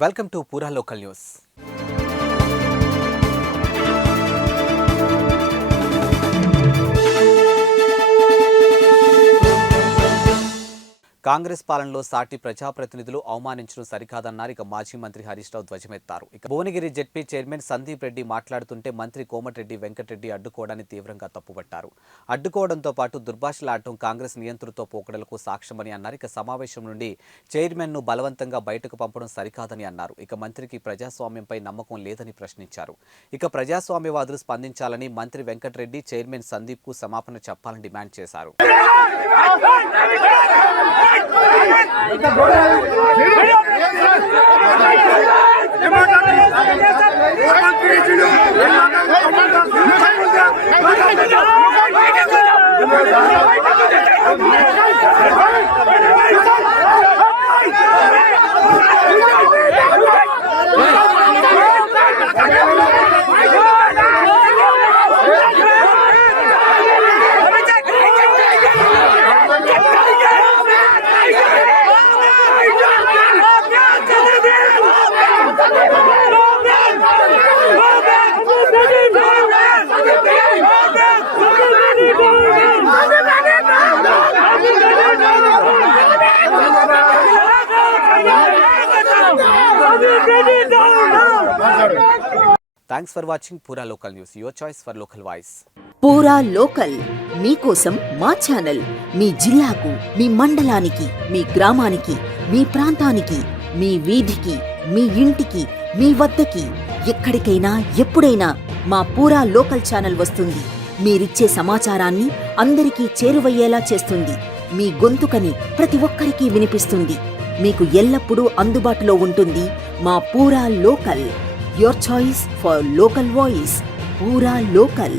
Welcome to పూరా local news. Congress పాలనలో సాటి ప్రజాప్రతినిధులు అవమానించడం సరికాదన్నారు. ఇక మాజీ మంత్రి హరీష్ రావు ధ్వజమెత్తారు. ఇక భువనగిరి జెడ్పీ చైర్మన్ సందీప్ రెడ్డి మాట్లాడుతుంటే మంత్రి కోమటిరెడ్డి వెంకటరెడ్డి అడ్డుకోవడాన్ని తీవ్రంగా తప్పుపట్టారు. అడ్డుకోవడంతో పాటు దుర్భాషలాడటం కాంగ్రెస్ నియంతృత్వ పోకడలకు సాక్ష్యమని అన్నారు. ఇక సమావేశం నుండి చైర్మన్ను బలవంతంగా బయటకు పంపడం సరికాదని అన్నారు. ఇక మంత్రికి ప్రజాస్వామ్యంపై నమ్మకం లేదని ప్రశ్నించారు. ఇక ప్రజాస్వామ్యవాదులు స్పందించాలని మంత్రి వెంకటరెడ్డి చైర్మన్ సందీప్కు క్షమాపణ చెప్పాలని డిమాండ్ చేశారు. థ్యాంక్స్ ఫర్ వాచింగ్ పూరా local news, your choice for local voice. పూరా లోకల్ మీకోసం మా ఛానల్. మీ జిల్లాకు, మీ మండలానికి, మీ గ్రామానికి, మీ ప్రాంతానికి, మీ వీధికి, మీ ఇంటికి, మీ వద్దకి, ఎక్కడికైనా ఎప్పుడైనా మా పూరా లోకల్ ఛానల్ వస్తుంది. మీరిచ్చే సమాచారాన్ని అందరికీ చేరువయ్యేలా చేస్తుంది. మీ గొంతుకని ప్రతి ఒక్కరికి వినిపిస్తుంది. మీకు ఎల్లప్పుడూ అందుబాటులో ఉంటుంది మా పూరా local. Your choice for local voice. Pura Local.